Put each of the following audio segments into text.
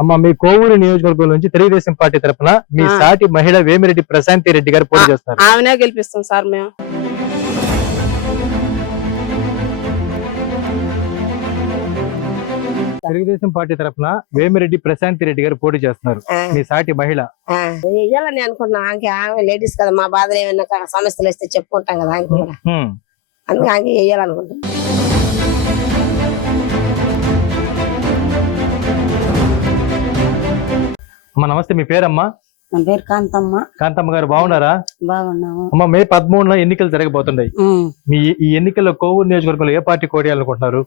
అమ్మ మీ కోవూరు నియోజకవర్గం నుంచి తెలుగుదేశం పార్టీ తరపున మీ. సాటి మహిళ వేమిరెడ్డి ప్రశాంతి రెడ్డి గారు పోటీ చేస్తారు. ఆమెనే గెలిపిస్తాం సార్ మేము. తెలుగుదేశం పార్టీ తరపున వేమిరెడ్డి ప్రశాంతి రెడ్డి గారు పోటీ చేస్తున్నారు. మీ సాటి మహిళ. వెయ్యాలని అనుకుంటున్నాం. ఆమె లేడీస్ కదా మా బాధలు ఏమైనా సమస్యలు వస్తే చెప్పుకుంటాం కదా కూడా. అందుకే వెయ్యాలనుకుంటున్నాం అమ్మ నమస్తే మీ పేరమ్మా? నా పేరు కాంతమ్మ. కాంతమ్మ గారు బాగున్నారా? బాగున్నాము. అమ్మ మే పదమూడున ఎన్నికలు జరగబోతున్నాయి. మీ ఈ ఎన్నికల్లో కోవూరు నియోజకవర్గంలో ఏ పార్టీ కోటేయాలనుకుంటున్నారు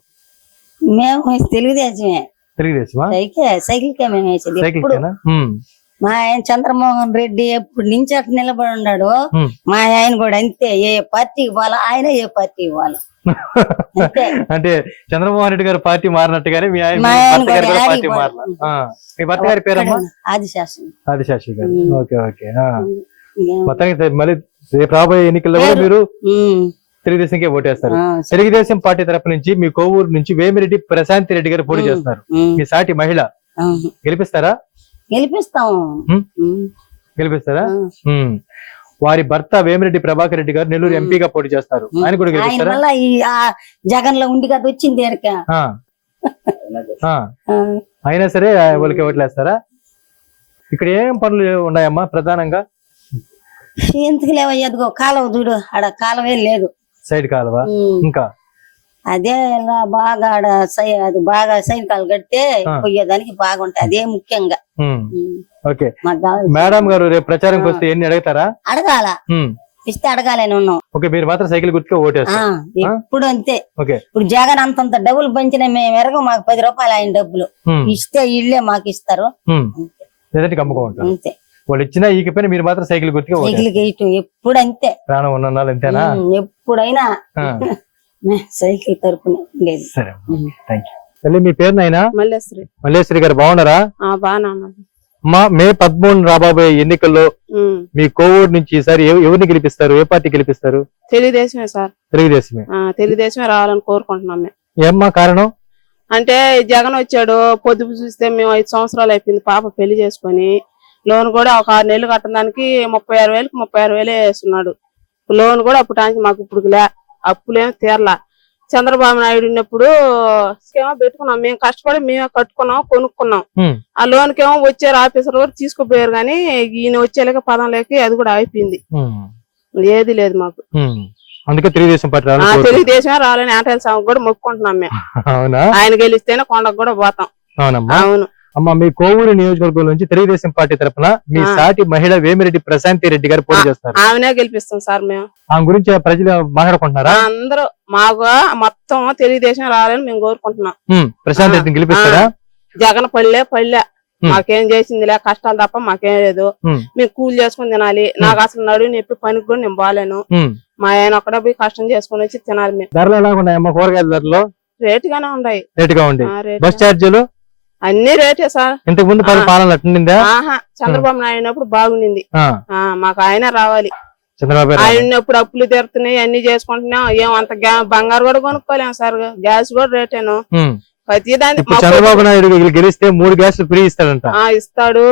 మేము తెలుగుదేశమే. తెలుగుదేశమా? Cycle cycle? హ్మ్. మా ఆయన చంద్రమోహన్ రెడ్డి ఎప్పుడు నుంచి అట్లా నిలబడి ఉన్నాడు. మా ఆయన కూడా అంతే. ఏ పార్టీకి పోవాలా ఆయన ఏ పార్టీకి పోవాలా అంతే. అంటే చంద్రమోహన్ రెడ్డి గారు పార్టీ మారినట్టుగానే మీ ఆయన పార్టీ. మారల. మీ భర్త గారి పేరమ్మా? ఉమ్. Okay okay. మొత్తానికి మళ్ళీ రేపు రాబోయే ఎన్నికల్లో కూడా మీరు తెలుగుదేశంకే ఓటేస్తారు. తెలుగుదేశం పార్టీ తరపు నుంచి మీ కోవూరు నుంచి వేమిరెడ్డి ప్రశాంతి రెడ్డి గారు పోటీ. చేస్తున్నారు. మీ సాటి మహిళ. గెలిపిస్తారా? గెలిపిస్తాం. గెలిపిస్తారా. వారి భర్త వేమిరెడ్డి ప్రభాకర్ రెడ్డి గారు నెల్లూరు. ఎంపీగా పోటీ చేస్తారు. ఆయన కూడా ఆయన గెలిపిస్తారా? వల్ల ఈ ఆ జగన్లో ఉండి కదా వచ్చింది. అయినా సరే వాళ్ళకి ఓట్లేస్తారా? ఇక్కడ ఏం పనులు ఉన్నాయమ్మా ప్రధానంగా? ఎందుకు లేవయ్య? కాలువ చూడు. ఆడ కాలువే లేదు. సైడ్ కాలువ. ఇంకా? అదే ఇలా బాగా అది బాగా సైనికాలు కడితే. పోయేదానికి బాగుంటాయి అదే ముఖ్యంగా. ఓకే. మేడం గారు రేపు ప్రచారంకి. వస్తే ఎన్ని అడుగుతారా? అడగాల. ఇస్తే అడగాలని ఉన్నాం ఓకే మీరు మాత్రం సైకిల్ గుర్తుగా ఓటేస్తారు. ఇప్పుడు అంతే. ఓకే. ఇప్పుడు జగన్ అంతంత డబ్బులు పంచిన మేము ఎరగ మాకు పది రూపాయలు ఆయన డబ్బులు. ఇస్తే ఇల్లే మాకు ఇస్తారు. లేదంటే అంతే. వాళ్ళు ఇచ్చినా ఈకపోయినా మీరు మాత్రం సైకిల్ గుర్తుగా సైకిల్ ఎప్పుడు అంతే ప్రాణం ఉన్న అంతేనా? ఎప్పుడైనా. సైకిల్ తరపున ఉండేది. సరే. థ్యాంక్ యూ తల్లి మీ పేరు నాయనా? మల్లేశ్వరి. మల్లేశ్వరి గారు బాగున్నారా? ఆ బాగా మా మే పదమూడు రాబోయే ఎన్నికల్లో. మీ కోవూరు నుంచి ఈసారి ఎవ- ఎవరిని గెలిపిస్తారు? ఏ పార్టీ గెలిపిస్తారు? తెలుగుదేశమే సార్. తెలుగుదేశమే. ఆ, తెలుగుదేశమే రావాలని కోరుకుంటున్నాం మేము. ఏమ్మా కారణం? అంటే జగన్ వచ్చాడు పొదుపు చూస్తే మేము ఐదు సంవత్సరాలు అయిపోయింది పాప పెళ్ళి చేసుకొని. లోన్ కూడా ఒక ఆరు నెలలు కట్టడానికి ముప్పై ఆరు వేలకు ముప్పై ఆరు వేలే వేస్తున్నాడు. లోన్ కూడా అప్పటానికి మాకు ఇప్పుడు లే అప్పులేం తీరలా. చంద్రబాబు నాయుడు ఉన్నప్పుడు ఏమో పెట్టుకున్నాం. మేము కష్టపడి మేమే కట్టుకున్నాం కొనుక్కున్నాం. ఆ లోన్ కేమో వచ్చారు ఆఫీసర్ కూడా తీసుకుపోయారు కానీ ఈయన వచ్చేలేక పదం లేక అది కూడా అయిపోయింది. ఏది లేదు మాకు. అందుకే తెలుగుదేశం పార్టీ ఆ రావాలని కోరుకుంటున్నాం. తెలుగుదేశం రావాలని ఆటల సాగు కూడా మొక్కుకుంటున్నాం మేము. అవునా? ఆయన గెలిస్తేనే కొండకు కూడా పోతాం. అవును. అమ్మ మీ కోవూరు నియోజకవర్గం నుంచి తెలుగుదేశం పార్టీ తరపున మీ. సాటి మహిళ వేమిరెడ్డి ప్రశాంతి రెడ్డి గారు పోటీ చేస్తారు ఆమెనే గెలిపిస్తాం సార్ మేము ఆమె గురించి ప్రజలు మాట్లాడుకుంటున్నారా అందరూ మాకు మొత్తం తెలుగుదేశం రావాలని మేము కోరుకుంటున్నాం. ప్రశాంత్ ఆ. రెడ్డిని గెలిపిస్తారా జగన్ పల్లె పల్లె. మాకేం చేసిందిలే కష్టాలు తప్ప మాకేం లేదు. మేము కూలి చేసుకుని తినాలి నాకు అసలు నడువు నొప్పి పనికి కూడా నేను బాగాలేను. మా ఆయన ఒక్కడ పోయి కష్టం చేసుకుని వచ్చి తినాలి మేము ధరలు ఎలా ఉన్నాయమ్మా కూరగాయల ధరలు రేటుగానే ఉన్నాయి రేట్గా ఉంది. బస్ ఛార్జీలు అన్ని రేటే సార్. ఇంతకు ముందు. పాలన అట్టుండిందా? ఆహా చంద్రబాబు నాయుడు బాగుండింది. మాకు ఆయన రావాలి. చంద్రబాబు ఆయన ఉన్నప్పుడు అప్పులు తీరుతున్నాయి అన్ని చేసుకుంటున్నాం. ఏం అంత బంగారు కూడా కొనుక్కోలేము సార్. గ్యాస్ కూడా రేటేను. చంద్రబాబు నాయుడు గెలిస్తే మూడు గ్యాసులు ఫ్రీ ఇస్తాడంట. ఆ ఇస్తాడు.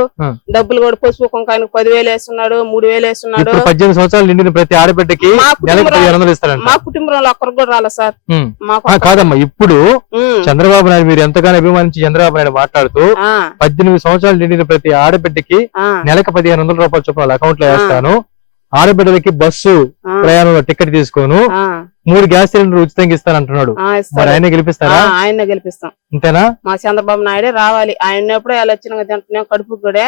డబ్బులు కూడా పసుపు కుంకానికి పదివేలు వేస్తున్నాడు మూడు వేలు వేస్తున్నాడు పద్దెనిమిది సంవత్సరాలు నిండిన ప్రతి ఆడబిడ్డకి మా కుటుంబంలో ఒక్కరు కూడా రాలే సార్. కాదమ్మా ఇప్పుడు. చంద్రబాబు నాయుడు మీరు ఎంతగానో అభిమానించి చంద్రబాబు నాయుడు మాట్లాడుతూ పద్దెనిమిది సంవత్సరాలు నిండిన ప్రతి ఆడబిడ్డకి నెలకు పదిహేను వందల రూపాయల చొప్పున అకౌంట్లో వేస్తాను. ఆడబిడ్డలకి బస్సు ప్రయాణంలో టికెట్ తీసుకోను. మూడు గ్యాస్ సిలిండర్ ఉచితంగా ఇస్తానంటున్నాడు. మరి ఆయన గెలిపిస్తారా ఆయన్నే గెలిపిస్తాం. అంతేనా మా చంద్రబాబు నాయుడే రావాలి. ఆయన ఉన్నప్పుడు ఎలా వచ్చిన తింటున్నాం కడుపు కూడా.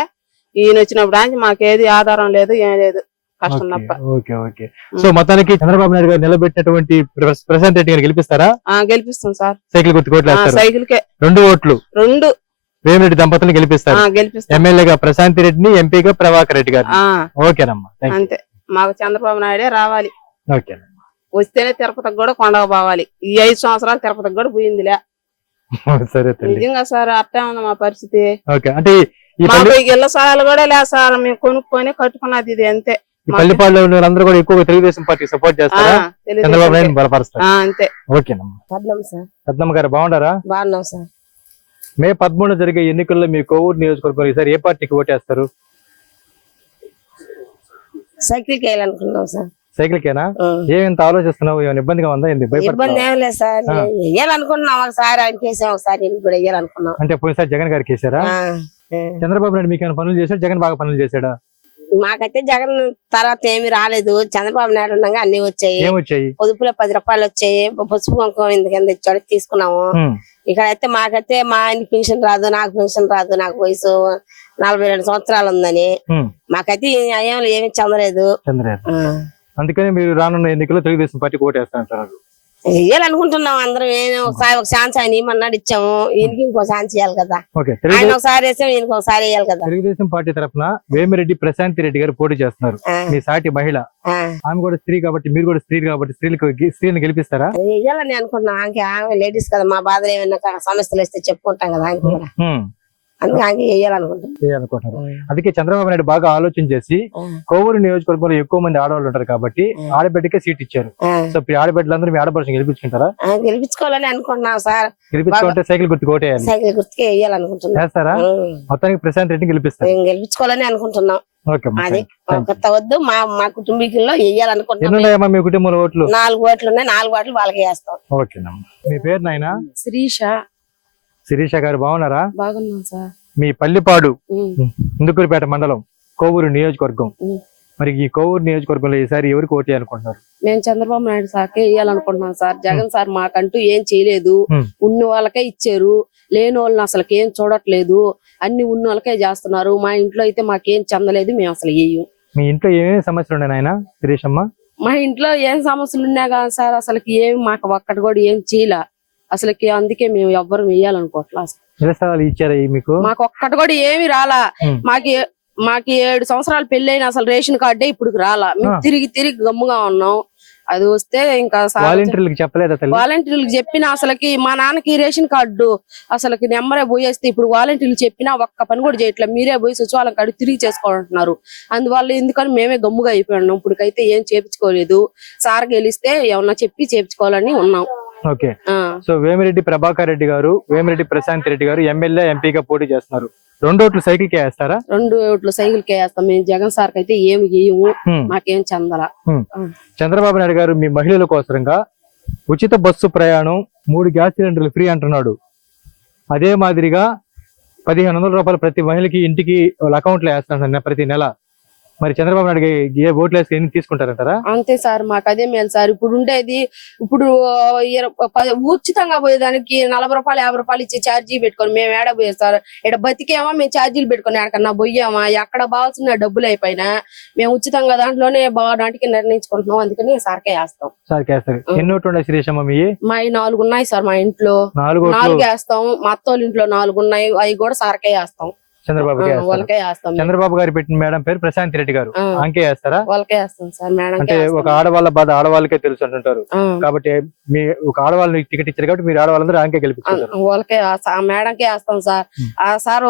ఈయన వచ్చినప్పుడు ఆయన మాకేది ఆధారం లేదు ఏం లేదు. కష్టం తప్ప. Okay okay. సో మొత్తానికి చంద్రబాబు నాయుడు గారు నిలబెట్టినటువంటి ప్ర- ప్రశాంత్ రెడ్డి గారు గెలిపిస్తారా? ఆ గెలిపిస్తాం సార్. సైకిల్ గుర్తు కోట్లు సైకిల్ కే రెండు ఓట్లు. రెండు. వేమిరెడ్డి దంపతులు ఆ, గెలిపిస్తారు. గెలిపిస్తాం ఎమ్మెల్యేగా ప్రశాంత్ రెడ్డిని ఎంపీగా ప్రభాకర్ రెడ్డి గారు ఓకేనమ్మా. అంతే. మాకు చంద్రబాబు నాయుడే రావాలి. ఓకే వస్తేనే తిరుపతికి కూడా కొండకు పోవాలి. ఈ ఐదు సంవత్సరాలు తిరుపతికి కూడా పోయిందిలే. సరే తల్లి. నిజంగా సార్ అట్టే ఉంది మా పరిస్థితి. ఓకే. అంటే మాకు ఇళ్ళ స్థలాలు కూడా లేదు సార్. మేము కొనుక్కొని కట్టుకున్నది ఇది అంతే. ఈ పల్లిపాడులో ఉన్న వాళ్ళందరూ కూడా ఎక్కువగా తెలుగుదేశం పార్టీ సపోర్ట్ చేస్తారా? చంద్రబాబు. నాయుడు బలపరుస్తారు? అంతే. ఓకేనమ్మా. గారు బాగుండారా? బాగున్నాం సార్. మే పదమూడు జరిగే ఎన్నికల్లో మీ కోవూరు నియోజకవర్గం ఈసారి ఏ పార్టీకి ఓటేస్తారు? సైకిల్కి వేయాలనుకున్నాం సార్. సైకిల్కేనా? ఆ. ఏమింత ఆలోచిస్తున్నావు? ఏమైనా ఇబ్బందిగా ఉందా? ఏంది? ఇబ్బంది ఏం లేదు సార్. వేయాలనుకున్నాం ఒకసారి ఆయన చేసాం ఒకసారి కూడా వేయాలనుకున్నాం అంటే పోయినసారి జగన్ గారికి వేసారా. చంద్రబాబు నాయుడు మీకు ఏమైనా పనులు చేశాడు? జగన్ బాగా పనులు చేశాడా? మాకైతే జగన్ తర్వాత ఏమి రాలేదు. చంద్రబాబు నాయుడు ఉండగా అన్ని వచ్చాయి. ఏమొచ్చాయి పొదుపులో పది రూపాయలు వచ్చాయి. పసుపు కుంకుమ ఎందుకంటే ఇచ్చాడు తీసుకున్నాము. ఉమ్, ఇక్కడైతే మాకైతే మా ఆయన పెన్షన్ రాదు నాకు పెన్షన్ రాదు నాకు వయసు నలభై రెండు సంవత్సరాలు ఉందని. మాకైతే ఏం ఏమి చెందలేదు. అందుకని మీరు రానున్న ఎన్నికల్లో తెలుగుదేశం పార్టీకి ఓటేస్తాను సార్ వేయాలనుకుంటున్నాం అందరం. ఏం ఒకసారి ఒక ఛాన్స్ ఆయన ఇమ్మన్నాడు ఇచ్చాము. ఈయనకి ఇంకో ఛాన్స్ ఇవ్వాలి కదా. ఆయన ఒకసారి వేసాం ఈయనకి ఒకసారి వేయాలి కదా. తెలుగుదేశం పార్టీ తరఫున వేమిరెడ్డి ప్రశాంతి రెడ్డి గారు పోటీ చేస్తున్నారు. మీ సాటి మహిళ. ఆమె కూడా స్త్రీ కాబట్టి మీరు కూడా స్త్రీ కాబట్టి స్త్రీలకు స్త్రీని గెలిపిస్తారా? వేయాలని అనుకుంటున్నాం. ఆమె లేడీస్ కదా మా బాధలు ఏమైనా సమస్యలు వస్తే చెప్పుకుంటాం కదా ఆమెకి కూడా. అందుకే ఆమెకి వేయాలనుకుంటున్నాం చేయాలనుకుంటున్నారు అందుకే చంద్రబాబు నాయుడు బాగా ఆలోచన చేసి కోవూరు నియోజకవర్గంలో ఎక్కువ మంది ఆడవాళ్ళు ఉంటారు కాబట్టి. ఆడబిడ్డకే సీట్ ఇచ్చారు. సో ఆడబిడ్డలందరూ మీ ఆడపడుచు గెలిపించుకుంటారా? ఆ, గెలిపించుకోవాలని అనుకుంటున్నాం సార్. గెలిపించుకుంటే సైకిల్ గుర్తు కోటేయాలి. సైకిల్ గుర్తుకే వేయాలనుకుంటున్నాం. చేస్తారా. మొత్తానికి ప్రశాంత్ రెడ్డిని గెలిపిస్తారు. మేము గెలిపించుకోవాలని అనుకుంటున్నాం. ఓకే అమ్మా, అది. కొత్త వద్దు. మా మా కుటుంబీకుల్లో ఎన్ని వేయాలనుకుంటున్నాం ఉన్నాయమ్మా మీ కుటుంబంలో ఓట్లు? నాలుగు ఓట్లు ఉన్నాయి నాలుగు ఓట్లు వాళ్ళకి వేస్తాం. ఓకేనమ్మా. మీ పేరు నాయన? శ్రీష. శిరీష గారు బాగున్నారా? బాగున్నాం సార్. మీ పల్లిపాడు ఇందుకూరుపేట మండలం కోవూరు నియోజకవర్గం. మరి ఈ కోవూరు నియోజకవర్గంలో ఈసారి ఎవరికి ఓటు అనుకుంటున్నారు మేము చంద్రబాబు నాయుడు సార్కే వేయాలనుకుంటున్నాం సార్. జగన్ సార్ మాకంటూ ఏం చేయలేదు. ఉన్న వాళ్ళకే ఇచ్చారు. లేని వాళ్ళని అసలు ఏం చూడట్లేదు. అన్ని ఉన్న వాళ్ళకే చేస్తున్నారు. మా ఇంట్లో అయితే మాకేం చెందలేదు. మేము అసలు వేయం మీ ఇంట్లో ఏమేమి సమస్యలు ఉన్నాయి నాయన శిరీషమ్మ? మా ఇంట్లో ఏం సమస్యలు ఉన్నా కానీ సార్ అసలుకి ఏం మాకు ఒక్కటి కూడా ఏం చేయలే. అసలుకి అందుకే మేము ఎవ్వరు వేయాలనుకోవట్లా అసలు. ఇళ్ళ స్థలాలు ఇచ్చారా ఈ మీకు? మాకు ఒక్కటి కూడా ఏమి రాలా. మాకు మాకు ఏడు సంవత్సరాలు పెళ్ళైన అసలు రేషన్ కార్డే ఇప్పుడు రాలా. మేము. తిరిగి తిరిగి గమ్ముగా ఉన్నాం. అది వస్తే ఇంకా వాలంటీర్లకు చెప్పలేదా వాలంటీర్లకు చెప్పిన అసలుకి మా నాన్నకి రేషన్ కార్డు అసలుకి నెంబరే పోయేస్తే ఇప్పుడు వాలంటీర్లు చెప్పినా ఒక్క పని కూడా చేయట్లేదు మీరే పోయి సచివాలయం కాడు తిరిగి చేసుకోవాలంటున్నారు. అందువల్ల ఎందుకని మేమే గమ్ముగా అయిపోయినాం ఇప్పటికైతే ఏం చేపించుకోలేదు. సార్ గెలిస్తే ఏమన్నా చెప్పి చేపించుకోవాలని ఉన్నాం. ఓకే. సో వేమిరెడ్డి ప్రభాకర్ రెడ్డి గారు వేమిరెడ్డి ప్రశాంత్ రెడ్డి గారు ఎమ్మెల్యే ఎంపీగా పోటీ చేస్తున్నారు. రెండు ఓట్లు సైకిల్కి వేస్తారా? రెండు ఓట్లు సైకిల్ వేస్తాం. మేము జగన్ సార్కి అయితే ఏమి హ్మ్. మాకేం చందల. చంద్రబాబు నాయుడు గారు మీ మహిళల కోసరంగా ఉచిత బస్సు ప్రయాణం మూడు గ్యాస్ సిలిండర్లు ఫ్రీ అంటున్నాడు. అదే మాదిరిగా పదిహేను వందల రూపాయలు ప్రతి మహిళకి ఇంటికి వాళ్ళ అకౌంట్లో వేస్తాను ప్రతి నెల. మరి చంద్రబాబు నాయుడు ఏ ఓట్లు వేసుకుని ఎన్ని తీసుకుంటారంటారా? అంతే సార్ మాకు అదే మేలు సార్. ఇప్పుడు ఉండేది ఇప్పుడు ఉచితంగా పోయేదానికి నలభై రూపాయలు యాభై రూపాయలు ఇచ్చి ఛార్జీ పెట్టుకొని మేము ఏడ పోయాం సార్? ఇక్కడ బతికేమా మేము ఛార్జీలు పెట్టుకొని ఎక్కడన్నా పోయామా? ఎక్కడ బావాల్సిన డబ్బులు అయిపోయినా మేము ఉచితంగా దాంట్లోనే బాగా నిర్ణయించుకుంటున్నాం. అందుకని సార్కే వేస్తాం. సార్ వేస్తారు. ఎన్ని ఓట్లు ఉన్నాయి మీ? మా నాలుగు ఉన్నాయి సార్ మా ఇంట్లో. నాలుగు నాలుగు వేస్తాం. మా అత్తోళ్ళ ఇంట్లో నాలుగు ఉన్నాయి. అవి కూడా సార్కే వేస్తాం. చంద్రబాబు వేస్తాం. చంద్రబాబు గారు పెట్టిన మేడం పేరు ప్రశాంత్ రెడ్డి గారు. అంకే వేస్తారా? అంటే ఒక ఆడవాళ్ళ బాధ ఆడవాళ్ళకే తెలుసు అంటుంటారు. కాబట్టి మీ ఒక ఆడవాళ్ళని టికెట్ ఇచ్చారు కాబట్టి మీరు ఆడవాళ్ళందరూ అంకే గెలిపించారు వాళ్ళకే మేడంకే వేస్తాం సార్. ఆ సార్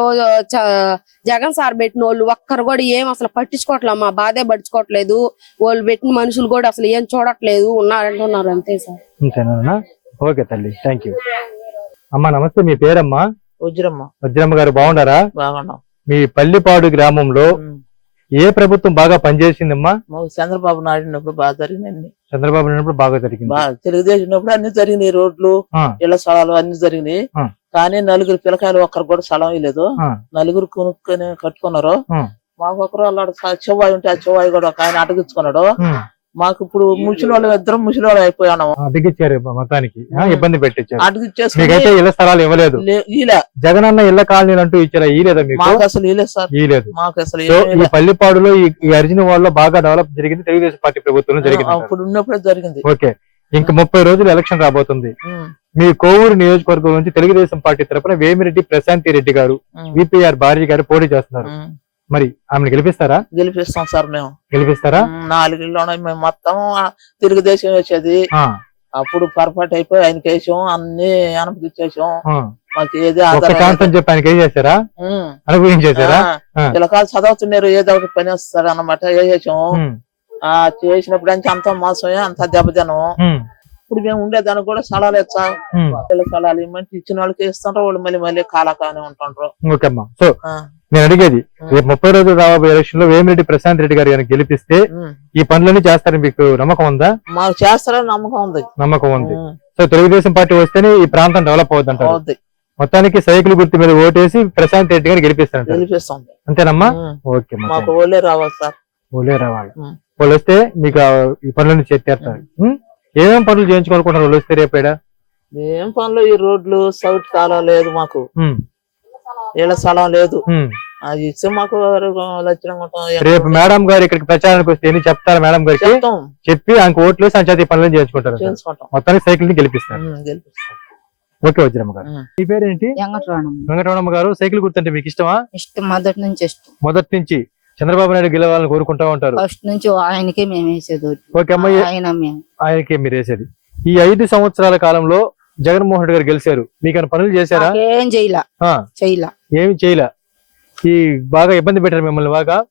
జగన్ సార్ పెట్టిన వాళ్ళు ఒక్కరు కూడా ఏం అసలు పట్టించుకోవట్లేదు మా బాధే పట్టించుకోవట్లేదు. వాళ్ళు పెట్టిన మనుషులు కూడా అసలు ఏం చూడట్లేదు ఉన్నారంటున్నారు అంతే సార్. అంతేనా ఓకే తల్లి థ్యాంక్ యూ అమ్మా నమస్తే మీ పేరమ్మా? వజ్రమ్మ. వజ్రమ్మ గారు బాగున్నారా? బాగున్నాం. మీ పల్లిపాడు గ్రామంలో. ఏ ప్రభుత్వం బాగా పనిచేసిందమ్మా? చంద్రబాబు నాయుడు ఉన్నప్పుడు బాగా జరిగినాయి చంద్రబాబు నాయుడు బాగా జరిగింది. తెలుగుదేశం ఉన్నప్పుడు అన్ని జరిగినాయి రోడ్లు ఇళ్ళ స్థలాలు అన్ని జరిగినాయి. కానీ నలుగురు పిల్లకాయలు ఒక్కరు కూడా స్థలం ఆ, నలుగురు కొనుక్కొని కట్టుకున్నారు. మాకు ఒకరు వాళ్ళ చెవ్వాయి ఉంటే ఆ చెవ్వాయి కూడా ఒక ఆయన అటగించుకున్నాడు. మాకు ఇప్పుడు ముసలి వాళ్ళు ఇద్దరం ముసలి వాళ్ళు అయిపోయాము మొత్తానికి ఆ, ఇబ్బంది పెట్టించారు. ఇళ్ళ స్థలాలు ఇవ్వలేదు. ఈలే జగనన్న ఇళ్ళ కాలనీలు అంటూ ఇచ్చారా? ఈలేదా మీకు? మాకు అసలు మాకు అసలు ఈ. పల్లిపాడులో ఈ అర్జున వాళ్ళలో బాగా డెవలప్ జరిగింది. తెలుగుదేశం పార్టీ ప్రభుత్వంలో జరిగింది. అప్పుడు ఉన్నప్పుడే జరిగింది. ఓకే. ఇంక ముప్పై రోజులు ఎలక్షన్ రాబోతుంది. మీ కోవూరు నియోజకవర్గం నుంచి తెలుగుదేశం పార్టీ తరపున వేమిరెడ్డి ప్రశాంతి రెడ్డి గారు విపిఆర్ భార్య గారు పోటీ చేస్తున్నారు. మరి ఆమెను గెలిపిస్తారా? గెలిపిస్తాం సార్ మేము. గెలిపిస్తారా? ఉమ్, నాలుగు ఇళ్ళు ఉన్నాయి మేము మొత్తం తెలుగుదేశం వచ్చేది. అప్పుడు పొరపాటు అయిపోయి ఆయనకి వేసాం అన్ని అనుభవించేసాం. మాకు ఏది చెప్పి ఆయనకి ఏం చేశారా ఉమ్, అనుభవించేశారా ఆ, ఆ. పిల్లకాయలు చదువుతున్నారు ఏదో ఒకటి పని వస్తారు అన్నమాట వేసేసాం. ఉమ్, ఆ చేసినప్పుడు అంతా మోసమే అంత దెబ్బతినం అప్పుడు మేము ఉండేదానికి కూడా స్థలాలు పిల్లల స్థలాలు ఇమ్మంటే ఇచ్చిన వాళ్ళకి ఇస్తుంటారు వాళ్ళు మళ్ళీ మళ్ళీ కాలకానే అమ్మా సో నేను అడిగేది. రేపు ముప్పై రోజులు రాబోయే ఎలక్షన్లో వేమిరెడ్డి ప్రశాంత్ రెడ్డి గారు కనుక గెలిపిస్తే. ఈ పనులన్నీ చేస్తారని మీకు నమ్మకం ఉందా? మాకు చేస్తారని నమ్మకం ఉంది. నమ్మకం ఉంది. సో తెలుగుదేశం పార్టీ వస్తేనే ఈ ప్రాంతం డెవలప్ అవుతుంది అంటారు అవుద్ది. మొత్తానికి సైకిల్ గుర్తు మీద ఓటేసి ప్రశాంత్ రెడ్డి గారు గెలిపిస్తారంటారు. గెలిపిస్తుంది అంతేనమ్మా? ఓకే మాకు ఓళ్ళే రావాలి సార్. ఓలే రావాలి. వాళ్ళు వస్తే మీకు ఈ పనులన్నీ చేస్తారు ఏమేం పనులు చేయించుకోవాలనుకుంటున్నారు వాళ్ళు వస్తే రేపేడా ఏం పనులు? ఈ రోడ్లు సౌట్ కాలం లేదు మాకు. ఇళ్ళ స్థలం లేదు. అది ఇస్తే మాకు. రేపు మేడం గారు ఇక్కడికి ప్రచారానికి వస్తే ఎన్ని చెప్తారు మేడం గారికి? చెప్పి ఆయనకు ఓట్లు ఈ పనులను చేయించుకుంటారు మొత్తానికి సైకిల్ని గెలిపిస్తారు. ఓకే వజ్రమ్మ గారు. మీ పేరేంటి? గారు సైకిల్ గుర్తుంటే మీకు ఇష్టమా? ఇష్టం మొదటి నుంచి ఇష్టం. మొదటి నుంచి. చంద్రబాబు నాయుడు గెలవాలని కోరుకుంటా ఉంటారు. ఫస్ట్ నుంచి ఆయనకే మేము వేసేది. ఓకే అమ్మ ఏ- ఆయన మేము. ఆయనకే మీరు వేసేది. ఈ ఐదు సంవత్సరాల కాలంలో జగన్మోహన్ రెడ్డి గారు గెలిచారు. మీకు పనులు చేశారా? ఏం చేయలా. ఆ, చేయలా. ఏమి చేయలే? ఈ బాగా ఇబ్బంది పెట్టారు మిమ్మల్ని బాగా.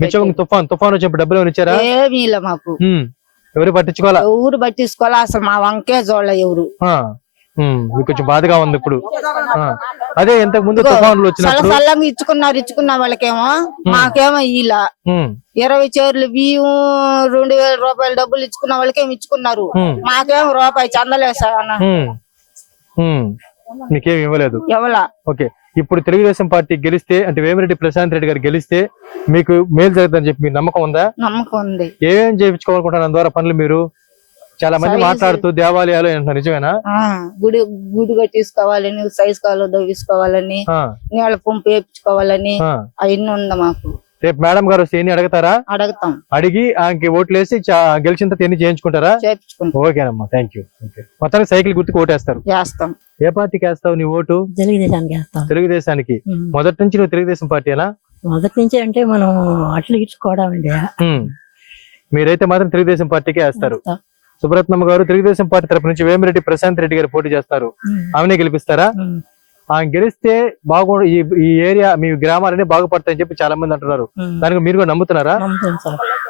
మిచ్చం తుఫాన్ తుఫాన్ వచ్చినప్పుడు డబ్బులు ఏమైనా ఇచ్చారా? ఏమీ మాకు. ఎవరు పట్టించుకోవాలా? ఎవరు పట్టించుకోవాలా? అసలు మా వంకే చూడలే ఎవరు. కొంచెం బాధగా ఉంది ఇప్పుడు. ఆ, అదే ఇంతకు ముందు తుఫాన్లు వచ్చినప్పుడు సల్లంగా ఇచ్చుకున్నారు ఇచ్చుకున్న వాళ్ళకేమో మాకేమో ఇలా. ఇరవై చీరలు బియ్యం రెండు వేల రూపాయలు డబ్బులు ఇచ్చుకున్న వాళ్ళకేమో ఇచ్చుకున్నారు? మాకేమో రూపాయి చందలేసా అన్న. ఉమ్, ఉమ్, మీకేం ఇవ్వలేదు. ఎవలా ఓకే. ఇప్పుడు తెలుగుదేశం పార్టీ గెలిస్తే అంటే వేమిరెడ్డి ప్రశాంత్ రెడ్డి గారు గెలిస్తే మీకు మేలు జరుగుతుందని చెప్పి మీకు నమ్మకం ఉందా? నమ్మకం ఉంది. ఏమేం చేయించుకోవాలనుకుంటున్నారు? దాని ద్వారా పనులు మీరు చాలా మంది మాట్లాడుతూ దేవాలయాలు అంటున్నారు. నిజమేనా? ఆ గుడి గుడి కట్టించుకోవాలని సైజ్ కాలు దవ్వించుకోవాలని ఆ, నీళ్ళ పంపు వేపించుకోవాలని. అవన్నీ ఉంది మాకు. రేపు మేడం గారు వస్తే ఎన్ని అడుగుతారా? అడుగుతాం. అడిగి ఆయనకి ఓట్లు వేసి చా- గెలిచిన తర్వాత ఎన్ని చేయించుకుంటారా? ఓకేనమ్మా థ్యాంక్ యూ ఓకే మొత్తానికి సైకిల్ గుర్తుకు ఓటేస్తారు. చేస్తాం. ఏ పార్టీకి వేస్తావు నీ ఓటు? తెలుగుదేశానికి తెలుగుదేశానికి. మొదటి నుంచి నువ్వు తెలుగుదేశం పార్టీనా మొదటి నుంచి అంటే మనం అట్లు ఇచ్చుకోవడం అండి. మీరైతే మాత్రం తెలుగుదేశం పార్టీకే వేస్తారు. వేస్తాం. సుబ్రత్నమ్మ గారు తెలుగుదేశం పార్టీ తరపు నుంచి వేమిరెడ్డి ప్రశాంత్ రెడ్డి గారు పోటీ చేస్తారు. ఆమెనే గెలిపిస్తారా. ఆయన గెలిస్తే బాగు ఈ ఏరియా మీ గ్రామాలన్నీ బాగుపడతాయని చెప్పి చాలా మంది అంటున్నారు. దానికి మీరు కూడా నమ్ముతున్నారా?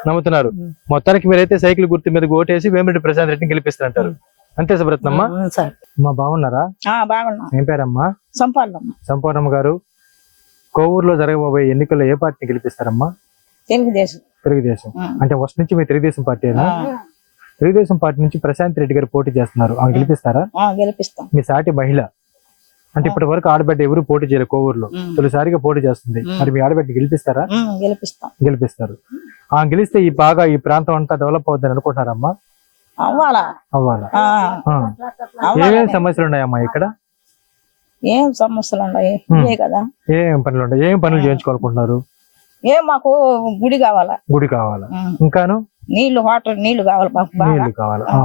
నమ్ముతున్నారు. మొత్తానికి మీరైతే సైకిల్ గుర్తు మీద ఓటేసి వేమిరెడ్డి ప్రశాంత్ రెడ్డిని గెలిపిస్తారంటారు. అంతే సుబ్రత్నమ్మ అమ్మా బాగున్నారా? బాగున్నాం. ఏం పేరమ్మా? సంపూర్ణమ్మ గారు కోవూరులో జరగబోయే ఎన్నికల్లో ఏ పార్టీని గెలిపిస్తారమ్మా? తెలుగుదేశం. తెలుగుదేశం. అంటే ఫస్ట్ నుంచి మీ తెలుగుదేశం పార్టీనా తెలుగుదేశం పార్టీ నుంచి ప్రశాంత్ రెడ్డి గారు పోటీ చేస్తున్నారు. ఆమె గెలిపిస్తారా? గెలిపిస్తాం. మీ సాటి మహిళ. అంటే ఇప్పటి వరకు ఆడబిడ్డ ఎవరు పోటీ చేయలేదు కోవూరులో. తొలిసారిగా పోటీ చేస్తుంది. మరి మీ ఆడబిడ్డ గెలిపిస్తారా? గెలిపిస్తాం. గెలిపిస్తారు. ఆ గెలిస్తే ఈ బాగా ఈ ప్రాంతం అంతా డెవలప్ అవుతుందని అనుకుంటున్నారమ్మా? అవ్వాలా? అవ్వాలా. ఏమేమి సమస్యలు ఉన్నాయమ్మా ఇక్కడ? ఏం సమస్యలు ఉన్నాయి? కదా. ఏం పనులు ఉన్నాయి? ఏం పనులు చేయించుకోవాలనుకుంటున్నారు? ఏం మాకు గుడి కావాలా? గుడి కావాలా. ఇంకాను? నీళ్ళు వాటర్ నీళ్ళు కావాలి మాకు బాగా. నీళ్ళు కావాలా. ఆ.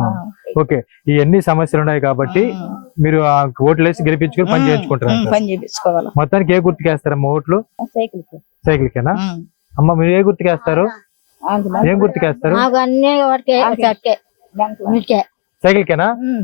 ఓకే. ఈ అన్ని సమస్యలు ఉన్నాయి కాబట్టి ఉమ్. మీరు ఆ ఓట్లు వేసి గెలిపించుకొని పని ఉమ్, చేయించుకుంటారు ఉమ్, పని చేపించుకోవాలా మొత్తానికి ఏ గుర్తుకి వేస్తారమ్మా ఓట్లు? సైకిల్కి. సైకిల్ కేనా ఉమ్. అమ్మ మీరు ఏ గుర్తుకి వేస్తారు అందులో ఏం గుర్తుకి వేస్తారు మాకు అన్ని దాంట్లో. సైకిల్ కేనా ఉమ్.